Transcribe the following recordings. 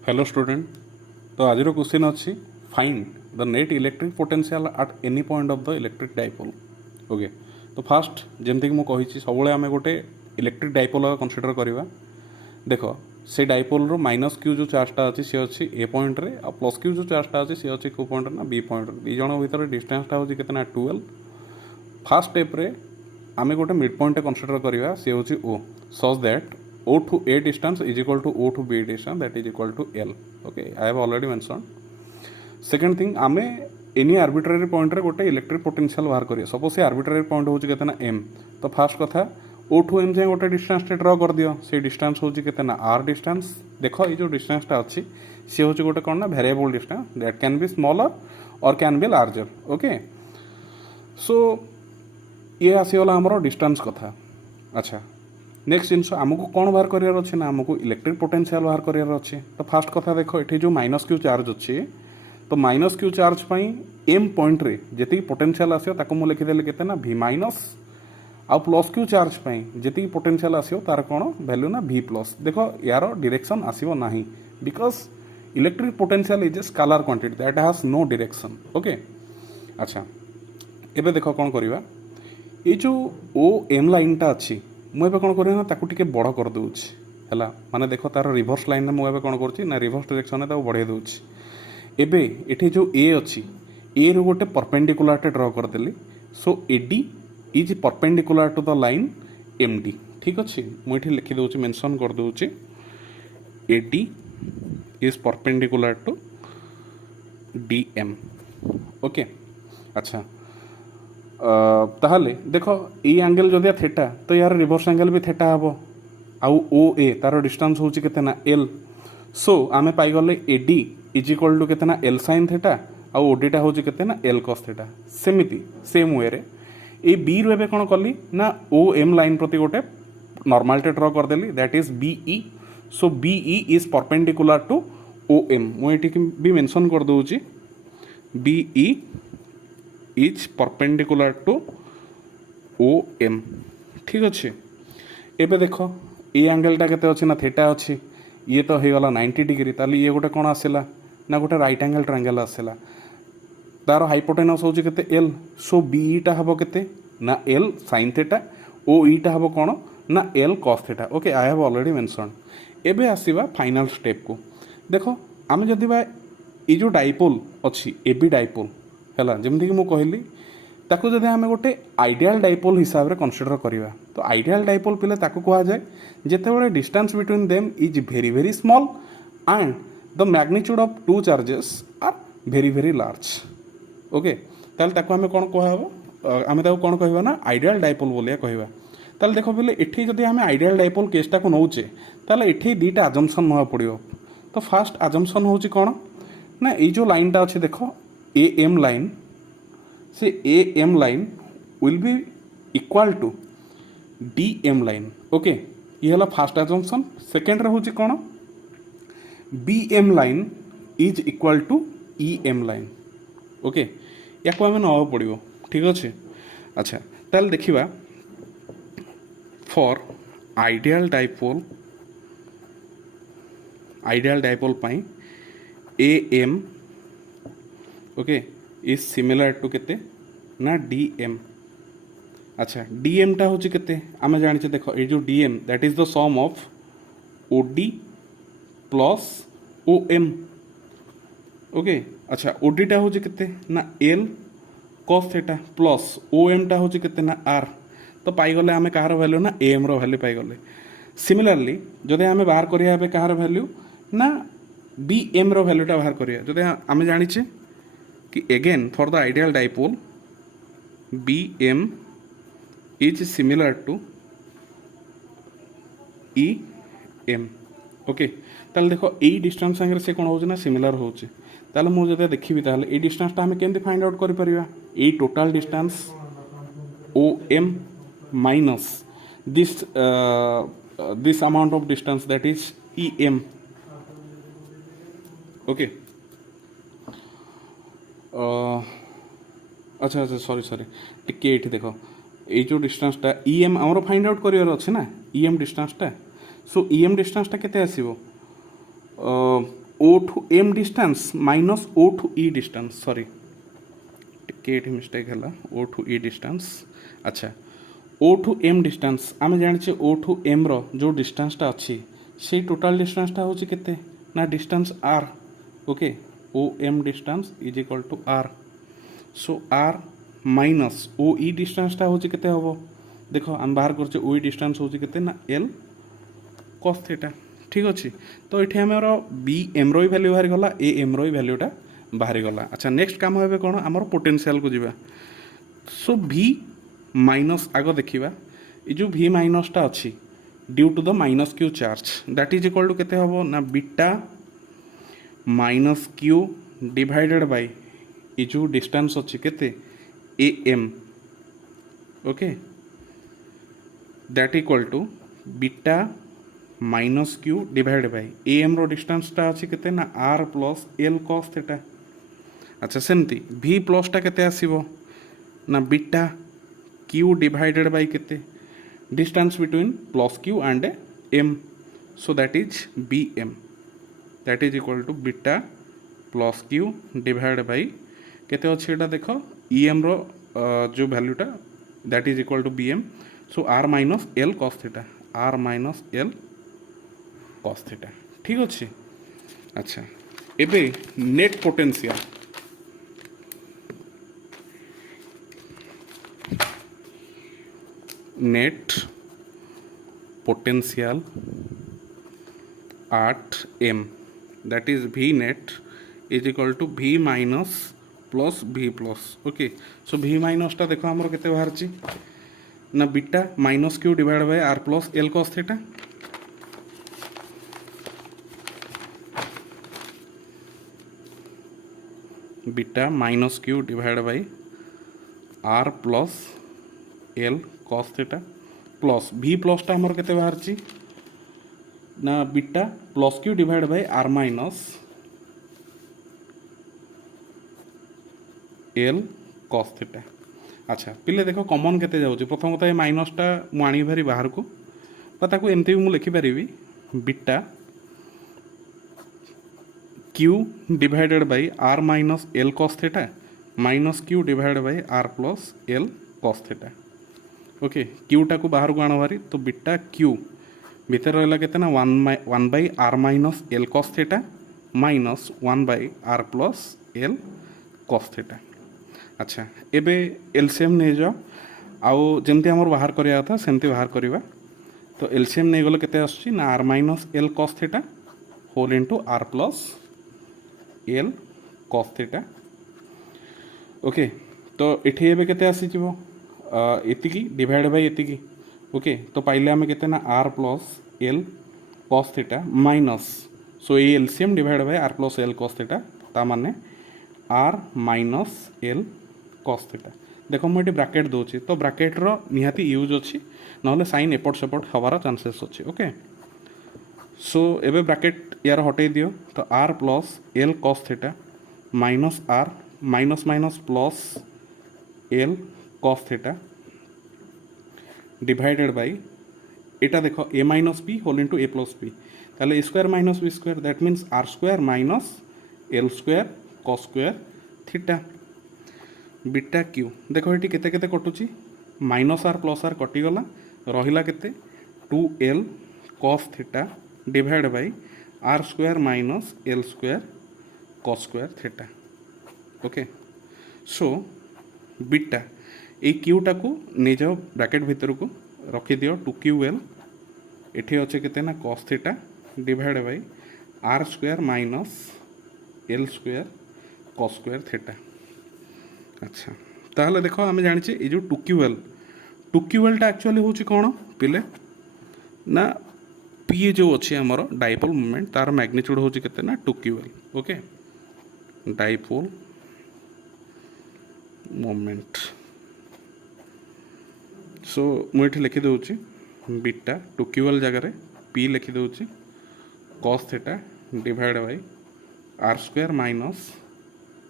Hello student. तो आज question अच्छी find the net electric potential at any point of the electric dipole. Okay, तो fast जमती मुझे सब आम गोटे इलेक्ट्रिक डाइपोल कंसीडर करवा। देख से डाइपोल रो माइनस क्यू जो चार्जटा अच्छी सी अच्छी ए पॉइंट रे और प्लस क्यू जो चार्जटा अच्छी सी अच्छी कौ पॉइंट ना बी पॉइंट दी जन भर डिस्टेंसटा हूँ कितना 12। फास्ट स्टेप रे आम गोटे मिड पॉइंट कंसीडर करवा सी हूँ O such that O to A distance is equal to O to B distance, that is equal to L. Okay, I have already mentioned. Second thing, आमे any arbitrary point रे गोटे electric potential बाहर करिए। Suppose से arbitrary point होची केतना m, तो fast कथा O to m जाए गोटे डिस्टेंस टे ड्रॉ कर दियो। से डिस्टेंस होची केतना r डिस्टेंस। देखो ये जो डिस्टेंस टा अच्छी से होची गोटे कोन ना variable distance that can be smaller और कैन बी लार्जर। ओके, सो ये आसीगला हमरो डिस्टेंस कथा। अच्छा, नेक्स्ट जिनस आमको कौन बाहर करार अच्छे ना आमको इलेक्ट्रिक पोटेंशियल बाहर करार अच्छे। तो फास्ट कथा देख ये जो माइनस क्यू चार्ज अच्छे, तो minus Q charge M point रे जी पोटेंशियल आसो ताको मु लिखिदेली केते ना भी माइनस आ प्लस क्यू चार्ज जी पोटेंशियल आसो तार कौन वैल्यू ना भी प्लस। देखो यार डायरेक्शन आसो ना because electric potential is a scalar quantity that has no direction. Okay, अच्छा एबे देखो कौन करवा ये जो ओ एम लाइनटा अच्छी मुझे कौन करना ताकू टिके बड़ कर दूची है माने देखो तार रिभर्स लाइन में मुझे कौन कर रिभर्स डायरेक्शन में बढ़े दूची। एबे एठी जो ए अच्छी ए रू गोटे परपेंडिकुलर टे ड्रॉ करदेली। So AD is perpendicular to the line M D. ठीक अच्छे, मुझे लिखी दूची मेंशन कर दूची AD is perpendicular to D M. Okay, अच्छा ताहले देखो ये एंगल जदिया थीटा तो यार रिवर्स एंगल भी थीटा हम आउ ओ ए तार डिस्टेंस होची केतना एल। सो आमे पाई गले एडी इज इक्वल टू केतना एल साइन थीटा आउ ओडीटा होची केतना एल कॉस थीटा। सेमिति सेम वे रे ए बी रो एबे कोन करली ना ओ एम लाइन प्रति गोटे नॉर्मल ड्रॉ कर देली that is BE. So BE is perpendicular to O M. मु एठी भी मेंशन कर दोची BE is perpendicular to O M. ठीक अच्छे, एबे देखो ये एंगलटा केते अच्छी ना थीटा अच्छी, ये तो हो गला 90 डिग्री। ताली ये गोटे कौन आसला ना गोटे राइट एंगल ट्रायंगल आसला तार हाइपोटेनस होची केते एल। सो बीईटा हबो केते ना एल साइन थीटा, ओ ईटा हबो कौन ना L cos theta. Okay, I have already mention. एबे आसीबा फाइनल स्टेप को। देखो आमे जदि बा ये जो डाइपोल अच्छी एबी डाइपोल है जमीक मुझे कहली ताको जदि आमे गोटे आइडियल डाइपोल हिसाब रे कंसीडर करिवा, तो आइडियल डाइपोल पिले ताको कहा जाए जेते बड़े distance between them is very very small and the magnitude of two charges are very very large. Okay, ताले ताको आमे कोन कहबो आमे ताको कोन कहबा ना आइडियल डाइपोल बोलिया कहबा। ताले देखो पिले एठी जदि आमे आइडियल डाइपोल केसटा को नौचे ताले एठी दीटा अजम्पशन नवा पड़ियो। तो फास्ट अजम्पशन होची कोन ना ये जो लाइनटा अछि देखो ए एम लाइन, से A M line will be equal to D M line. Okay, ये है फास्ट अजम्पशन। सेकेंड रे होची कोन B M line is equal to E M line. Okay, या को हमें नवा पड़िबो। ठीक अच्छे, अच्छा ताल देखिबा फॉर आइडियल डाइपोल पाई A M okay is similar to केते ना डी एम। अच्छा डी एम टा होची केते आमे जानिचे देखो ये जो D M that is the sum of O D plus O M. Okay, अच्छा ओ डी टा होची केते ना L cos theta plus O M टा होची केते ना आर। तो पाई गले आमे कहार वैल्यू ना ए एम रो वैल्यू पाई गले। सिमिलरली जदि आमे बाहर करिया बे कहार वैल्यू ना बी एम रो वैल्यूटा बाहर करिया जदि आमे जानिचे कि again for the ideal dipole B M is similar to E M. Okay, ताले देखो यही डिस्टेंस संगे से कौन हो सिमिलर हो मुझे देखी ताले ये डिस्टेंसटा आम केमती फाइंड आउट करें ये total distance O M minus this amount of distance that is E M. Okay, अच्छा अच्छा सॉरी टिके ये देखो ये जो डिस्टेंसटा ई एम आमर फाइंड आउट करार अच्छे ना ई एम डिस्टेंसटा। सो ई एम डिस्टेंसटा केते आसीबो O to M distance minus O to E distance sorry टिके मिस्टेक है ओ टू ई डिस्टेंस अच्छा ओ टू एम डिस्टेंस आम जाने ओ टू एम रो जो डिस्टेंसटा अच्छी से टोटाल डिस्टेंसटा हूँ केते ना distance R okay O M distance is equal to R so R minus O E डिस्टेंसटा हूँ केते हम देख आम बाहर कर ओ ई डिस्टेंस हूँ केते ना एल कॉस थीटा ठीक अच्छे तो ये आम बी एम रो भैल्यू बाहरी गला ए एम रो भैल्यूटा बाहरी गला अच्छा नेक्स्ट काम हे कौन आमर पोटेंशियल को जीवा सो भी माइनस आग देखा ये जो भी माइनसटा अच्छी due to the minus Q charge that is equal to केते हबो ना beta minus Q divided by ये जो डिस्टेंस अच्छी केते A M okay that equal to beta minus Q divide by A M रो डिस्टेंसटा अच्छी केते ना R plus l cos theta अच्छा सेमती भी प्लसटा केते आसीबो ना बीटा क्यू डिवाइडेड बाय केते distance between plus Q and M so that is B M that is equal to beta plus Q divide by केते अच्छे एटा देख ई एम रो जो वैल्यूटा that is equal to B M so R minus l cos theta R minus l cos theta ठीक अच्छे अच्छा एबे net potential net potential at m that is v net is equal to v minus plus v plus okay so v minus टा देखो हमर केते बाहर छी ना beta minus Q divide by R plus L cos theta beta minus Q divide by R plus L cos theta plus v plus टा हमर केते बाहर छी ना beta plus Q divide by R minus L cos theta अच्छा पिले देखो common केते जाउची प्रथम कथा माइनस टा मु आनी भारी बाहर को ताको एमती भी मु लिखि परिबी beta Q divided by R minus L cos theta minus Q divide by R plus L cos theta okay क्यूटा को बाहर को आना भारी तो बीटा क्यू भीतर रहा के ना one by R minus L cos theta minus one by R plus L cos theta अच्छा एबे एलसीएम नहीं जाओ आउ जमती आमर बाहर करिया था सेमती बाहर करिवा तो एलसीएम नहीं गले केते आसुची ना R minus L cos theta whole into R plus L cos theta okay तो एठी एबे केते आसी जिवो एतिकी डिवाइड बाय एतिकी ओके तो पाइले आमे केते ना R plus L cos theta minus so a LCM divide by R plus L cos theta ता माने R minus L cos theta देखो मुझे ब्राकेट दूसरी तो ब्राकेट रो निहाती यूज अच्छी ना साइन एपट सेपट हवार चांसेस अच्छे ओके सो एबे ब्राकेट यार हटे दियो तो R plus L cos theta minus R minus minus plus L cos theta divided by एटा देखो A minus B whole into A plus B ताले A square minus B square that means R square minus L square cos square theta beta Q देखो ये केते केते कटुची minus R plus R कटिगला रहिला केते 2l cos theta divide by R square minus L square cos square theta okay so beta ए क्यूटा को नहीं जाओ ब्रैकेट भीतर को रखी दियो 2ql एठी अच्छे केते ना cos theta divide by R square minus L square cos square theta अच्छा ताहले देखो आम जानी ये जो 2ql टा एक्चुअली हूँ कौन पिले ना पी जो अच्छी आमर डाइपोल मोमेंट तार मैग्नीट्यूड हूँ केते ना 2ql okay dipole moment so मुझे लिखी दूची बीटा 2ql जगह पी लिखी दूची cos theta divide by R square minus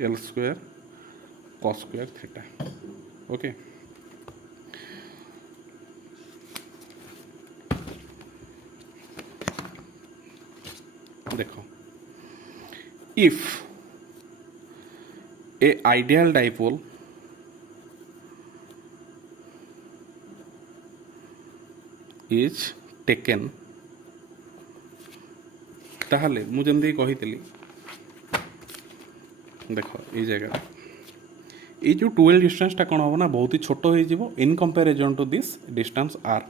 L square cos square theta okay देखो if a ideal dipole is taken ताहले मु जमती कही देख ये जगह ये जो 12 डिस्टेंसटा कौन हम ना बहुत ही छोट हो in comparison to this distance R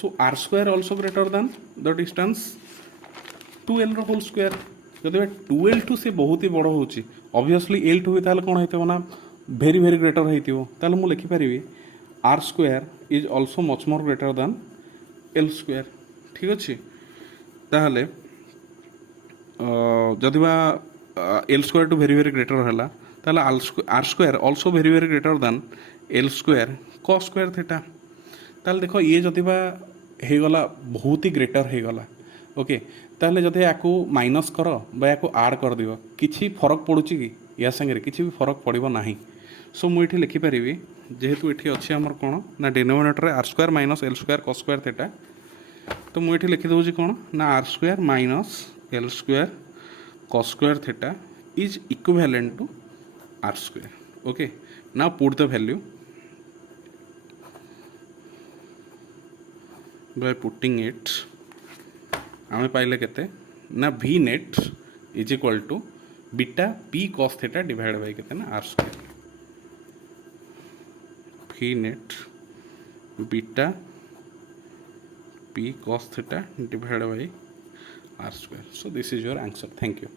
so R square also greater than the distance 2l whole square जब 2l टू से बहुत ही बड़ हो ऑब्वियसली l टू भी ताल कौन होता ना भेरी भेरी ग्रेटर होता मुझे लिखिपारि R square is also much more greater than l square ठीक अच्छे ताहले जदि बा l square to very very greater है ताहले R square also very very greater than l square cos square theta ताहले देखो ये जदि बा हेगला बहुत ही ग्रेटर हेगला ओके ताहले जदि याकू माइनस कर बा याकू आड कर दियो किछि फरक पड़ुछि कि या संगे किछि भी फरक पड़िबो नाही सो मु एठी लिखि परिबी जेहेतु एठी अछि हमर कोन ना डिनोमिनेटर रे R square minus L square cos square theta तो मु एठी लिखि दउछि कोन ना R square minus L square cos square theta is equivalent to r square. Okay, now put the value by putting it आमे पाइले केते ना v net is equal to beta p cos theta divided by केते ना r square v net beta p cos theta divided by r square. So this is your answer. Thank you.